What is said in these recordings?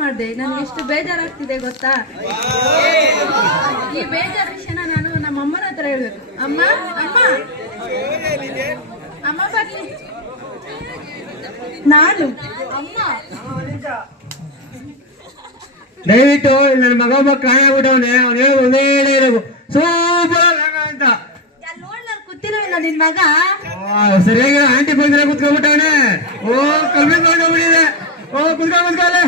ಮಾಡಿದೆ. ನನಗೆ ಎಷ್ಟು ಬೇಜಾರಾಗ್ತಿದೆ ಗೊತ್ತಾ? ಈ ಬೇಜಾರ ವಿಷಯನ ನಾನು ನಮ್ಮ ಅಮ್ಮನ ಹತ್ರ ಹೇಳ್ಬೇಕು. ಅಮ್ಮ ಅಮ್ಮ ಅಮ್ಮ ಬರ್ಲಿ. ನಾನು ಅಮ್ಮ ದಯವಿಟ್ಟು ನನ್ನ ಮಗ ಒಬ್ಬ ಕಾಣಾಗ್ಬಿಟ್ಟವನೆ. ಅವ್ನು ಹೇಳಿ ಒಂದೇ ಸೂಪರ್ ಅಂತ ಕೂತಿರೋಲ್ಲ ನಿನ್ ಮಗ. ಸರಿಯಾಗಿ ಆಂಟಿ ಬಂದ್ರೆ ಕುತ್ಕೊಂಡ್ಬಿಟ್ಟವನೆ. ಓ ಕಮ್ಮಿ ಮಾಡ್ಕೊಂಡ್ಬಿಟ್ಟಿದೆ. ಓ ಕುತ್ಕೊಂಡ್ಲೆ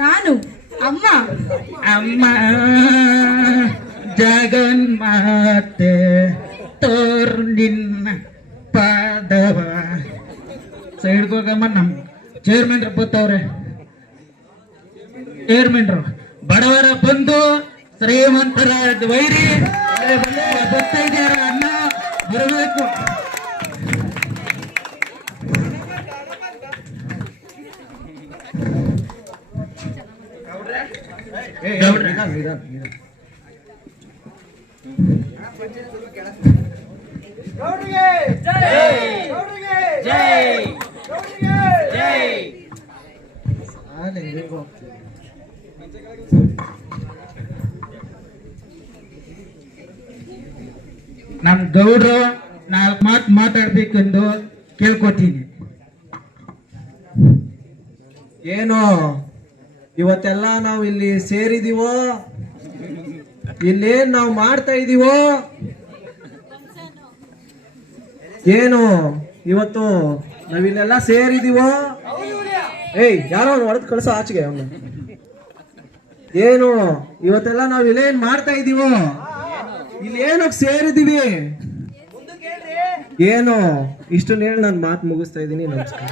ನಾನು ಅಮ್ಮ ಅಮ್ಮ ಜಗನ್ಮಾತೆ ತೋರ್ ನಿನ್ನ ಪಾದವ ಸೈಡ್ಗೋಗಮ್ಮ. ನಮ್ ಚೇರ್ಮನ್ರು ಬತ್ತವ್ರೆ. ಚೇರ್ಮನ್ರು ಬಡವರ ಬಂದು ಶ್ರೀಮಂತರ ವೈರಿ ಬರ್ತಾ ಇದ್ದಾರ. ಅನ್ನ ಬರಬೇಕು. ನಮ್ ಗೌಡ್ರು ನಾಲ್ಕು ಮಾತು ಮಾತಾಡ್ಬೇಕೆಂದು ಕೇಳ್ಕೊತೀನಿ. ಏನು ಇವತ್ತೆಲ್ಲ ನಾವು ಇಲ್ಲಿ ಸೇರಿದೀವೋ, ಇಲ್ಲೇನ್ ನಾವು ಮಾಡ್ತಾ ಇದೀವೋ, ಏನು ಇವತ್ತು ನಾವಿಲ್ಲೆಲ್ಲ ಸೇರಿದೀವೋ? ಏಯ್ ಯಾರೋ ಹೊಡೆದ್ ಕಳ್ಸೋ ಆಚೆಗೆ ಅವನು. ಏನು ಇವತ್ತೆಲ್ಲ ನಾವ್ ಇಲ್ಲೇನ್ ಮಾಡ್ತಾ ಇದೀವೋ, ಇಲ್ಲಿ ಏನಕ್ಕೆ ಸೇರಿದೀವಿ, ಏನು ಇಷ್ಟು ಹೇಳಿ ನಾನು ಮಾತು ಮುಗಿಸ್ತಾ ಇದ್ದೀನಿ. ನಮಸ್ಕಾರ.